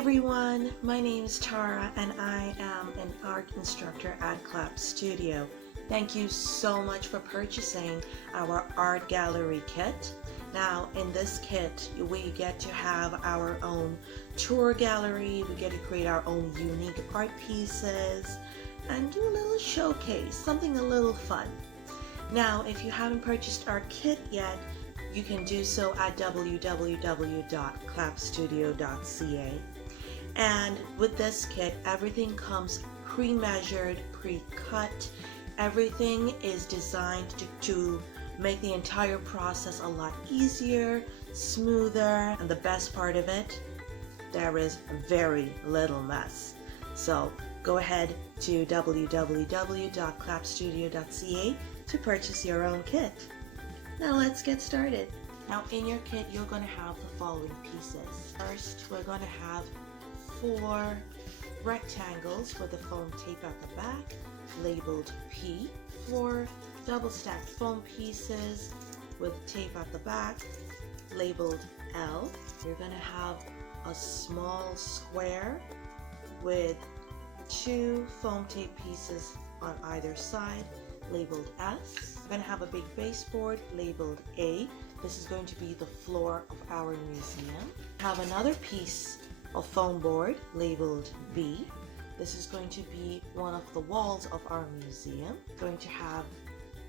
everyone, my name is Tara and I am an art instructor at Clap Studio. Thank you so much for purchasing our art gallery kit. Now in this kit we get to have our own tour gallery, we get to create our own unique art pieces and do a little showcase, something a little fun. Now if you haven't purchased our kit yet, you can do so at www.clapstudio.ca. And with this kit, everything comes pre-measured, pre-cut. Everything is designed to make the entire process a lot easier, smoother, and the best part of it, there is very little mess. So go ahead to www.clapstudio.ca to purchase your own kit. Now let's get started. Now in your kit you're going to have the following pieces. First we're going to have 4 rectangles with the foam tape at the back labeled P, 4 double stacked foam pieces with tape at the back labeled L. You're going to have a small square with 2 foam tape pieces on either side labeled S. We're going to have a big baseboard labeled A. This is going to be the floor of our museum. Have another piece of foam board labeled B. This is going to be one of the walls of our museum. Going to have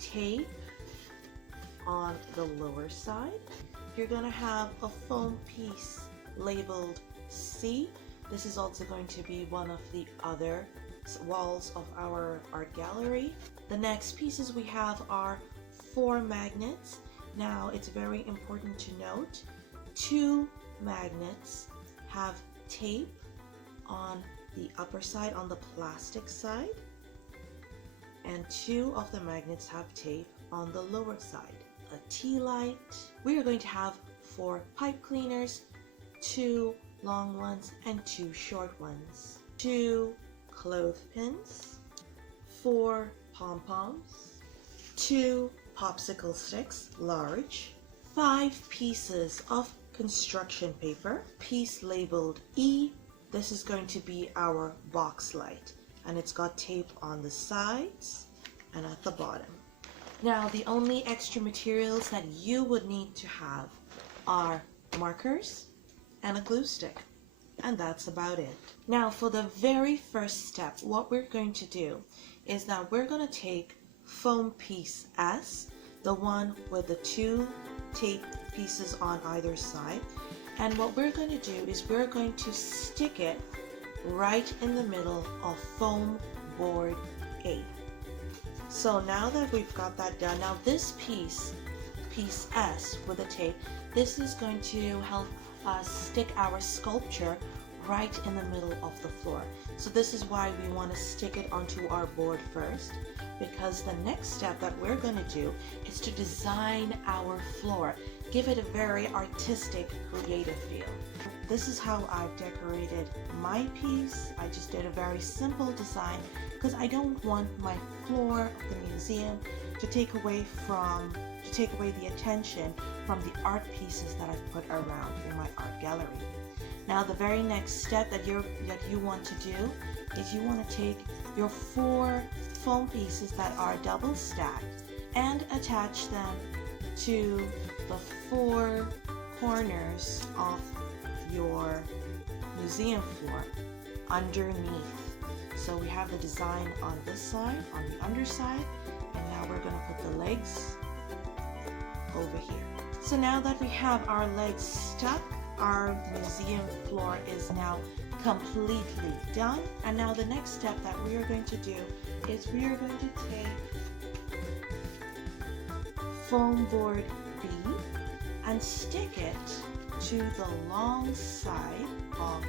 tape on the lower side. You're going to have a foam piece labeled C. This is also going to be one of the other walls of our art gallery. The next pieces we have are 4 magnets. Now it's very important to note 2 magnets have tape on the upper side, on the plastic side, and 2 of the magnets have tape on the lower side. A tea light. We are going to have 4 pipe cleaners, 2 long ones and 2 short ones, 2 clothespins, 4 pom-poms, 2 popsicle sticks, large, 5 pieces of construction paper, piece labeled E. This is going to be our box light and it's got tape on the sides and at the bottom. Now the only extra materials that you would need to have are markers and a glue stick, and that's about it. Now for the very first step, what we're going to do is that we're going to take foam piece S, the one with the 2 tape pieces on either side, and what we're going to do is we're going to stick it right in the middle of foam board A. So now that we've got that done, now this piece S with the tape, this is going to help us stick our sculpture right in the middle of the floor. So this is why we want to stick it onto our board first, because the next step that we're going to do is to design our floor, give it a very artistic, creative feel. This is how I've decorated my piece. I just did a very simple design because I don't want my floor of the museum to take away the attention from the art pieces that I've put around in my art gallery. Now the very next step that you want to do is you want to take your 4 foam pieces that are double stacked and attach them to the 4 corners of your museum floor underneath. So we have the design on this side, on the underside, and now we're going to put the legs over here. So now that we have our legs stuck, our museum floor is now completely done. And now the next step that we are going to do is we are going to take foam board B and stick it to the long side of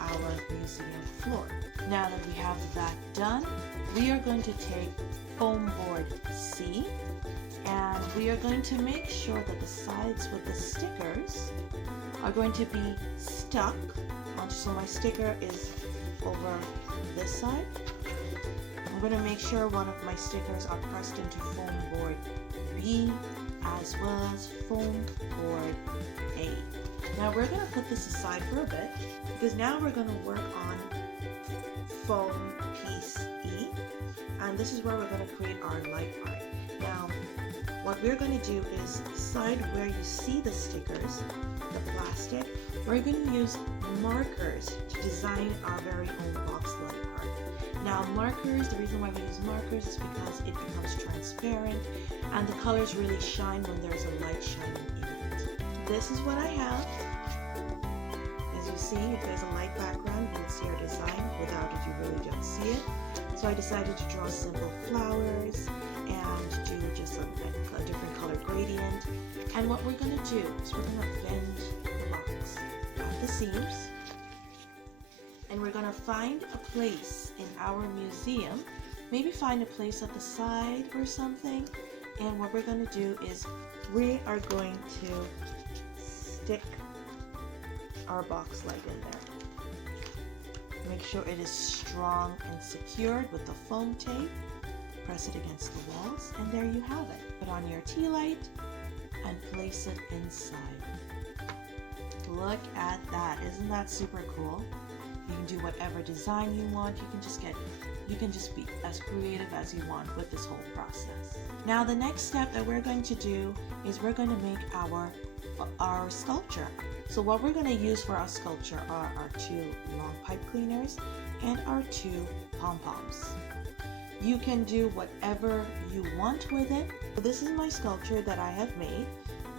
our museum floor. Now that we have that done, we are going to take foam board C and we are going to make sure that the sides with the stickers are going to be stuck onto, so my sticker is over this side. I'm going to make sure one of my stickers are pressed into foam board B as well as foam board A. Now we're going to put this aside for a bit. because now we're going to work on foam piece E, and this is where we're going to create our light art. Now, what we're going to do is the side where you see the stickers, the plastic, we're going to use markers to design our very own box light art. Now markers, the reason why we use markers is because it becomes transparent and the colors really shine when there's a light shining in it. This is what I have. As you see, if there's a light background, you can see our design. Without it, you really don't see it. So I decided to draw simple flowers and do just a different color gradient. And what we're going to do is we're going to bend the box at the seams. And we're going to find a place in our museum, maybe find a place at the side or something. And what we're going to do is we are going to stick our box light in there. Make sure it is strong and secured with the foam tape. Press it against the walls, and there you have it. Put on your tea light and place it inside. Look at that. Isn't that super cool? You can do whatever design you want. You can just be as creative as you want with this whole process. Now the next step that we're going to do is we're going to make our sculpture. So what we're going to use for our sculpture are our 2 long pipe cleaners and our 2 pom-poms. You can do whatever you want with it. So this is my sculpture that I have made.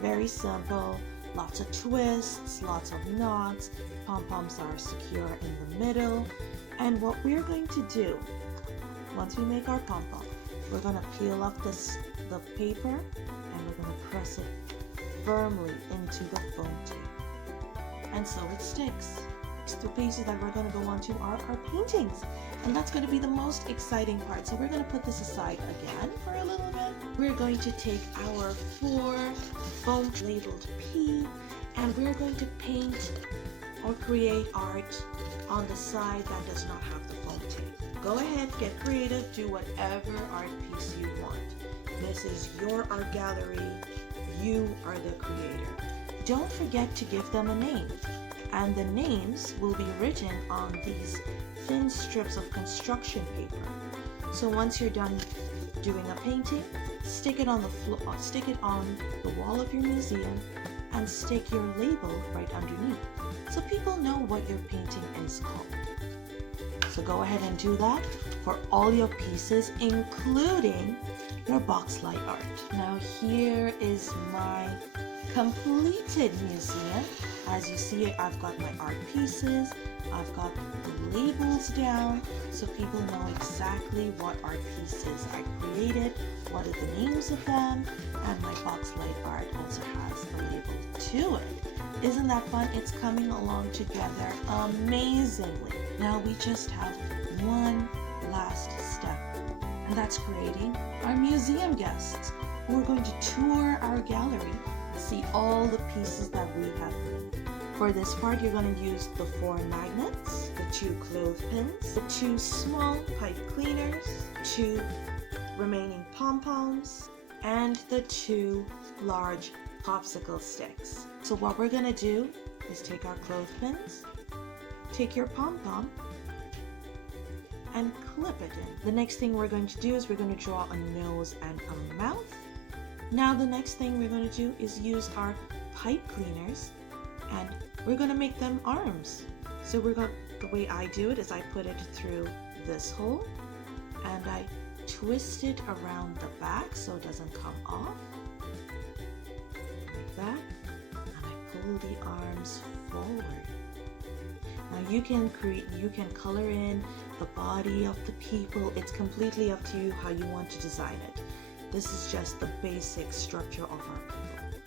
Very simple, lots of twists, lots of knots. Pom-poms are secure in the middle. And what we're going to do, once we make our pom-pom, we're going to peel off the paper and we're going to press it firmly into the foam tape. And so it sticks. The pieces that we're going to go on to are our paintings. And that's going to be the most exciting part. So we're going to put this aside again for a little bit. We're going to take our 4 foam labeled P and we're going to paint or create art on the side that does not have the foam tape. Go ahead, get creative, do whatever art piece you want. This is your art gallery. You are the creator. Don't forget to give them a name. And the names will be written on these thin strips of construction paper. So once you're done doing a painting, stick it on the floor, stick it on the wall of your museum, and stick your label right underneath, so people know what your painting is called. So go ahead and do that for all your pieces, including your box light art. Now here is my completed museum. As you see, I've got my art pieces, I've got the labels down so people know exactly what art pieces I created, what are the names of them, and my box light art also has a label to it. Isn't that fun? It's coming along together amazingly. Now we just have one last step, and that's creating our museum guests who are going to tour our gallery and see all the pieces that we have made. For this part, you're going to use the 4 magnets, the 2 clothespins, the 2 small pipe cleaners, 2 remaining pom-poms, and the 2 large popsicle sticks. So what we're going to do is take our clothespins, take your pom-pom, and clip it in. The next thing we're going to do is we're going to draw a nose and a mouth. Now the next thing we're going to do is use our pipe cleaners and we're going to make them arms. So the way I do it is I put it through this hole and I twist it around the back so it doesn't come off, like that, and I pull the arms forward. Now you can color in the body of the people. It's completely up to you how you want to design it. This is just the basic structure of our people.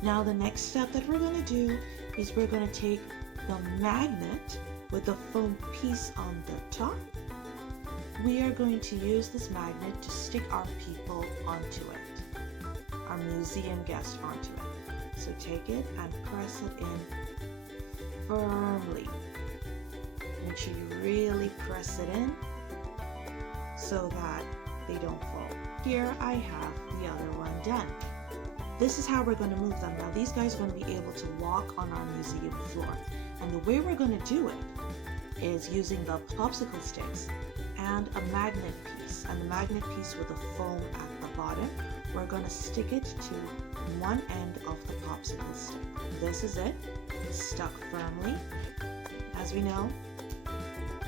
Now the next step that we're going to do is we're going to take the magnet with the foam piece on the top. We are going to use this magnet to stick our people onto it, our museum guest onto it. So take it and press it in firmly. Make sure you really press it in so that they don't fall. Here I have the other one done. This is how we're going to move them. Now these guys are going to be able to walk on our museum floor. And the way we're going to do it is using the popsicle sticks and a magnet piece. And the magnet piece with the foam at the bottom, we're going to stick it to one end of the popsicle stick. This is it. It's stuck firmly. As we know,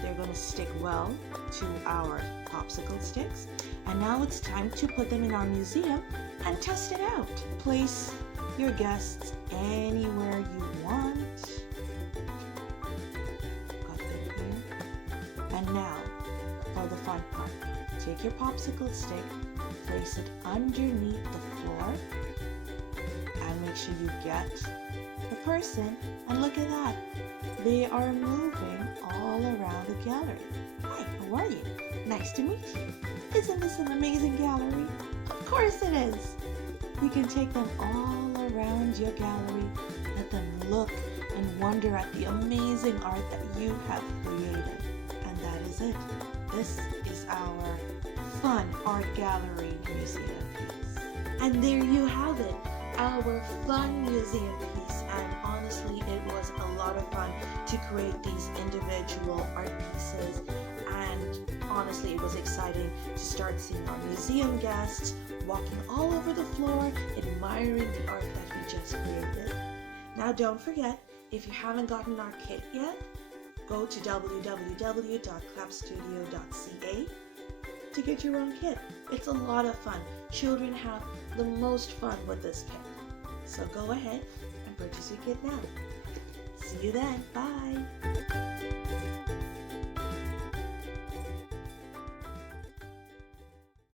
they're going to stick well to our popsicle sticks. And now it's time to put them in our museum and test it out. Place your guests anywhere you want. Got them here. And now for the fun part. Take your popsicle stick, place it underneath the floor, and make sure you get the person. And look at that. They are moving all around the gallery. Hi, how are you? Nice to meet you. Isn't this an amazing gallery? Of course it is. You can take them all around your gallery. Let them look and wonder at the amazing art that you have created. And that is it. This is our fun art gallery museum piece. And there you have it, our fun museum piece. And honestly, it was a lot of fun to create these individual art pieces. And honestly, it was exciting to start seeing our museum guests walking all over the floor, admiring the art that we just created. Now don't forget, if you haven't gotten our kit yet, go to www.clapstudio.ca to get your own kit. It's a lot of fun. Children have the most fun with this kit. So go ahead and purchase your kit now. See you then. Bye.